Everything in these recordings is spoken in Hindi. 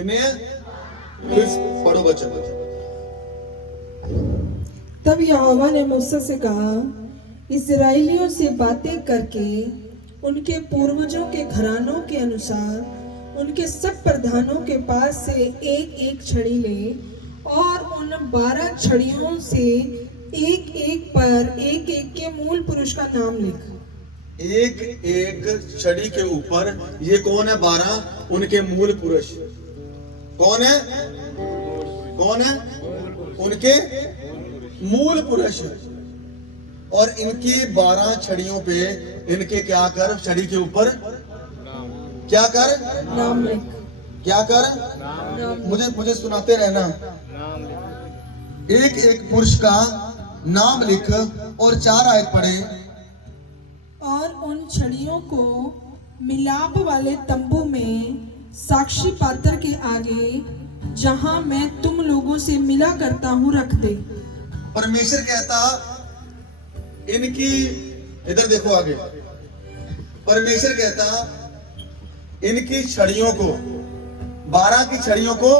कितने हैं? फिर पढ़ो बच्चे। तब यहोवा ने मूसा से कहा, इस्राएलियों से बातें करके उनके पूर्वजों के घरानों के अनुसार उनके सब प्रधानों के पास से एक एक छड़ी ले और उन 12 छड़ियों से एक एक पर एक एक के मूल पुरुष का नाम लिख। एक एक छड़ी के ऊपर ये कौन है? 12 उनके मूल पुरुष। कौन है? कौन है? उनके मूल पुरुष। और इनकी 12 छड़ियों पे इनके क्या कर? छड़ी के ऊपर क्या कर? नाम लिख। क्या कर? नाम। मुझे सुनाते रहना। एक एक पुरुष का नाम लिख और 4 आयत पढ़े। और उन छड़ियों को मिलाप वाले तंबू में साक्षी पात्र के आगे जहां मैं तुम लोगों से मिला करता हूं रख दे। परमेश्वर कहता इनकी, इधर देखो आगे, परमेश्वर कहता इनकी छड़ियों को, 12 की छड़ियों को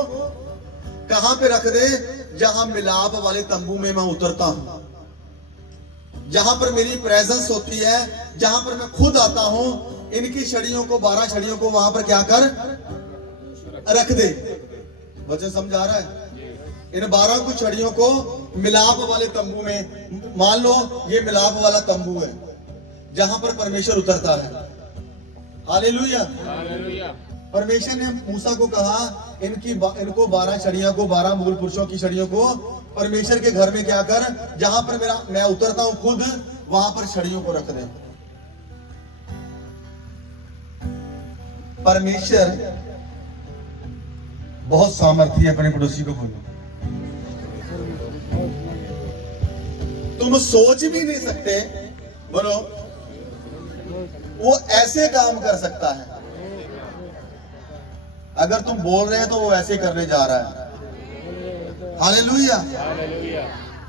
कहां पे रख दे? जहां मिलाप वाले तंबू में मैं उतरता हूं, जहां पर मेरी प्रेजेंस होती है, जहां पर मैं खुद आता हूं। इनकी छड़ियों को, 12 छड़ियों को वहां पर क्या कर? रख दे। बच्चे समझ आ रहा है? इन 12 की छड़ियों को मिलाप वाले तंबू में, मान लो ये मिलाप वाला तंबू है जहां पर परमेश्वर उतरता है। हालेलुया। परमेश्वर ने मूसा को कहा इनको 12 छड़ियों को, 12 मूल पुरुषों की छड़ियों को परमेश्वर के घर में क्या कर? जहां पर मैं उतरता हूं खुद, वहां पर छड़ियों को रख दे। परमेश्वर बहुत सामर्थ्य है। अपने पड़ोसी को बोलो, तुम सोच भी नहीं सकते, बोलो, वो ऐसे काम कर सकता है। अगर तुम बोल रहे हो तो वो ऐसे करने जा रहा है। हालेलुया।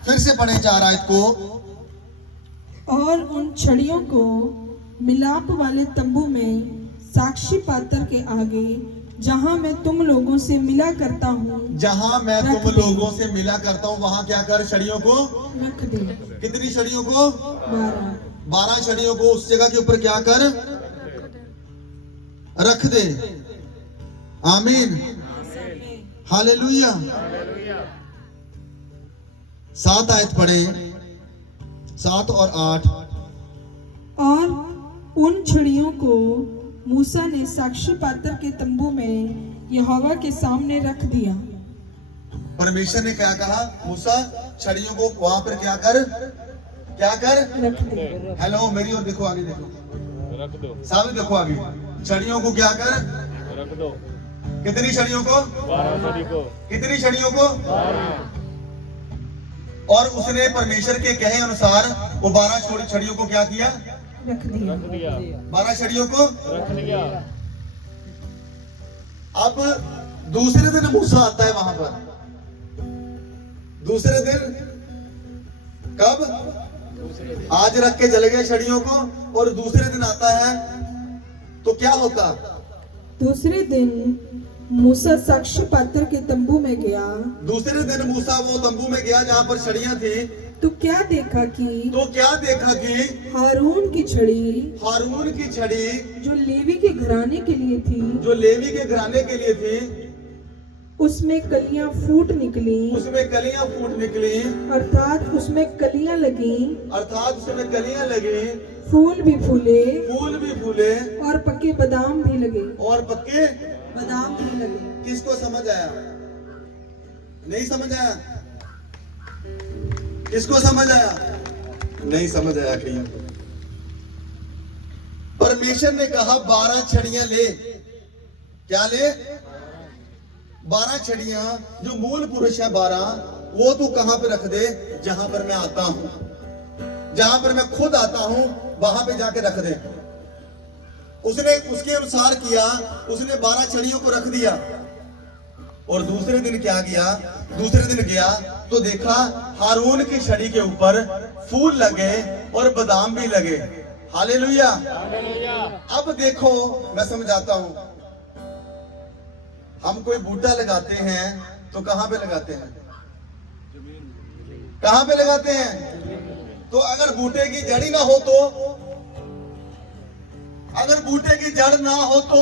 फिर से पढ़े 4 आयत को। और उन छड़ियों को मिलाप वाले तंबू में साक्षी पात्र के आगे जहां मैं तुम लोगों से मिला करता हूं, जहां मैं तुम लोगों से मिला करता हूं, वहां क्या कर? छड़ियों को रख दे। कितनी छड़ियों को? 12 छड़ियों को उस जगह के ऊपर क्या कर? रख दे। आमीन। हालेलुया। 7 आयत पढ़े, 7 और 8। और उन छड़ियों को मूसा ने साक्षी पात्र के तंबू में यहोवा के सामने रख दिया। परमेश्वर ने क्या कहा? मूसा, छड़ियों को वहां पर क्या कर? क्या कर? रख दे। हेलो, मेरी ओर देखो, आगे देखो, रख दो, सामने देखो आगे। छड़ियों को क्या कर? रख दो। कितनी छड़ियों को? 12 छड़ी को। कितनी छड़ियों को? 12। और उसने परमेश्वर के कहे अनुसार वो 12 छड़ियों को क्या किया? रख दिया। रख दिया। 12 छड़ियों को रख दिया। अब दूसरे दिन मूसा आता है वहां पर। दूसरे दिन कब? आज रख के चले गए छड़ियों को, और दूसरे दिन आता है तो क्या होता? दूसरे दिन मूसा साक्षी पात्र के तंबू में गया। दूसरे दिन मूसा वो तंबू में गया जहां पर छड़ियां थी। तो क्या देखा कि हारून की छड़ी, हारून की छड़ी जो लेवी के घराने के लिए थी, जो लेवी के घराने के लिए थी, उसमें कलियां फूट निकली। उसमें कलियां फूट निकली, अर्थात उसमें कलियां लगी, अर्थात उसमें कलियां लगी, फूल भी फूले, फूल भी फूले, और पके बादाम भी लगे। और पक्के बादाम भी लगे। किसको समझ आया? नहीं समझ आया? किसको समझ आया? नहीं समझ आया कहीं। परमेश्वर ने कहा 12 छड़ियां ले। क्या ले? 12 छड़ियां, जो मूल पुरुष है 12, वो तू कहां पे रख दे? जहां पर मैं आता हूं, जहां पर मैं खुद आता हूं, वहां पे जाके रख दे। उसने उसके अनुसार किया। उसने 12 छड़ियों को रख दिया। और दूसरे दिन क्या किया? दूसरे दिन गया तो देखा हारून की छड़ी के ऊपर फूल लगे और बादाम भी लगे। हालेलुया। अब देखो, मैं समझाता हूं। हम कोई बूटा लगाते हैं तो कहां पे लगाते हैं? कहां पे लगाते हैं? तो अगर बूटे की जड़ ही ना हो तो, अगर बूटे की जड़ ना हो तो,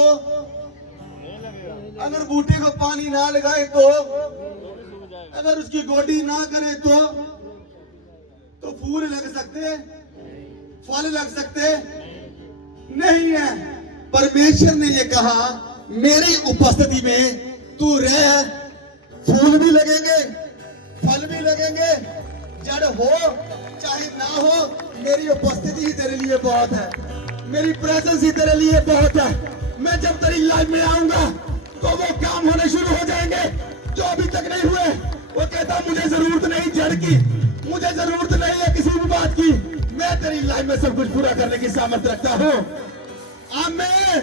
अगर बूटे को पानी ना लगाए तो, अगर उसकी गोडी ना करे तो फूल लग सकते, फल लग सकते नहीं है। परमेश्वर ने ये कहा मेरी उपस्थिति में तू रह, फूल भी लगेंगे, फल भी लगेंगे, जड़ हो चाहे ना हो, मेरी उपस्थिति ही तेरे लिए बहुत है, मेरी प्रेजेंस ही तेरे लिए बहुत है। मैं जब तेरी लाइफ में आऊंगा तो वो काम होने शुरू हो जाएंगे जो अभी तक नहीं हुए। वो कहता मुझे जरूरत नहीं जड़ की, मुझे जरूरत नहीं है किसी भी बात की, मैं तेरी लाइफ में सब कुछ पूरा करने की सामर्थ्य रखता हूं। आमीन,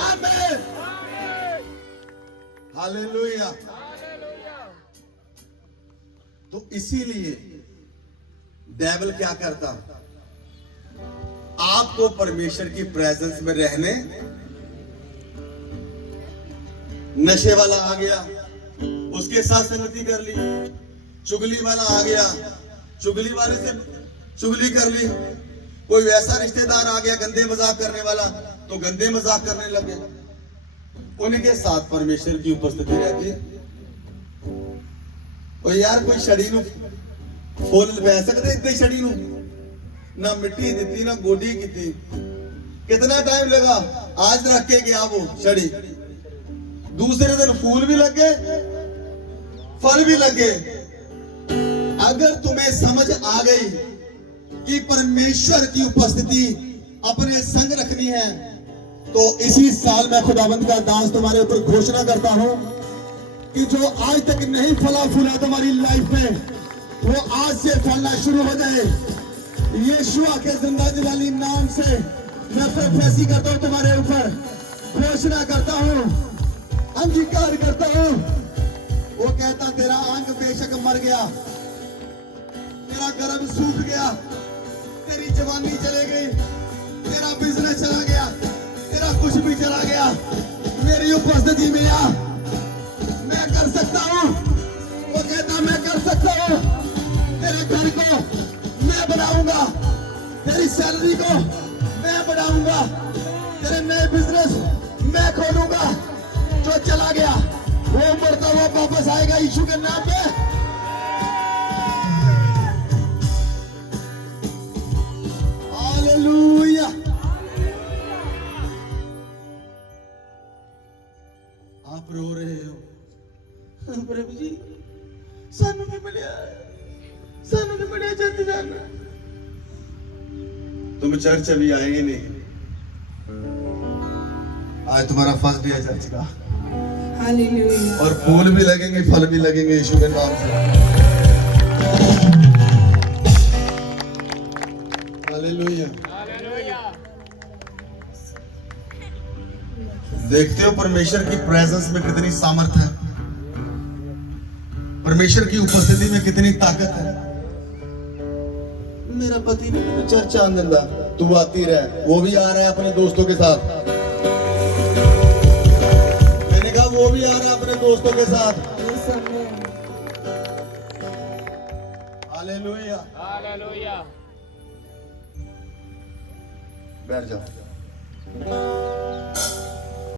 आमीन, हालेलुया। तो इसीलिए डेविल क्या करता, आपको परमेश्वर की प्रेजेंस में रहने, नशे वाला आ गया उसके साथ संगति कर ली, चुगली वाला आ गया चुगली वाले से चुगली कर ली, कोई वैसा रिश्तेदार आ गया गंदे मजाक करने वाला तो गंदे मजाक करने लगे। उनके साथ परमेश्वर की उपस्थिति रहती है। और यार कोई छड़ी नु फुल बह सकते इतने छड़ी नु, ना मिट्टी दी ना गोडी की, कितना टाइम लगा, आज रख के गया वो छड़ी, दूसरे दिन फूल भी लगे फल भी लगे। अगर तुम्हें समझ आ गई कि परमेश्वर की उपस्थिति अपने संग रखनी है तो इसी साल मैं खुदाबंद का दास तुम्हारे ऊपर घोषणा करता हूं कि जो आज तक नहीं फला फूला तुम्हारी लाइफ में वो आज से फलना शुरू हो जाए। यीशुआ के जिंदा जलाली नाम से मैं प्रोफेसी करता हूं, तुम्हारे ऊपर घोषणा करता हूं, अंगीकार करता हूं। वो कहता तेरा अंग बेशक मर गया, तेरा गर्भ सूख गया, तेरी जवानी चले गई, तेरा बिजनेस चला गया, तेरा कुछ भी चला गया, मेरी उपस्थिति में आ, मैं कर सकता हूं। वो कहता मैं कर सकता हूं, तेरे घर को मैं बनाऊंगा, तेरी सैलरी को मैं बढ़ाऊंगा, तेरे नए बिजनेस मैं खोलूंगा। जो चला गया वो मरता हुआ वापस आएगा यीशु के नाम पे। हालेलुया। आप रो रहे हो, प्रभु जी सानू भी मिलिया, सानू भी मिलिया जल्दी जाना। तुम चर्च अभी आएंगे नहीं, आज तुम्हारा फर्स्ट डे है चर्च का। हालेलुया। और फूल भी लगेंगे फल भी लगेंगे यीशु के नाम से। हालेलुया। देखते हो परमेश्वर की प्रेजेंस में कितनी सामर्थ्य है, परमेश्वर की उपस्थिति में कितनी ताकत है। मेरा पति भी मेरे चर्च आने दिंदा, तू आती रह, वो भी आ रहा है अपने दोस्तों के साथ। मैंने कहा वो भी आ रहा है अपने दोस्तों के साथ। Hallelujah, hallelujah. बैठ जाओ।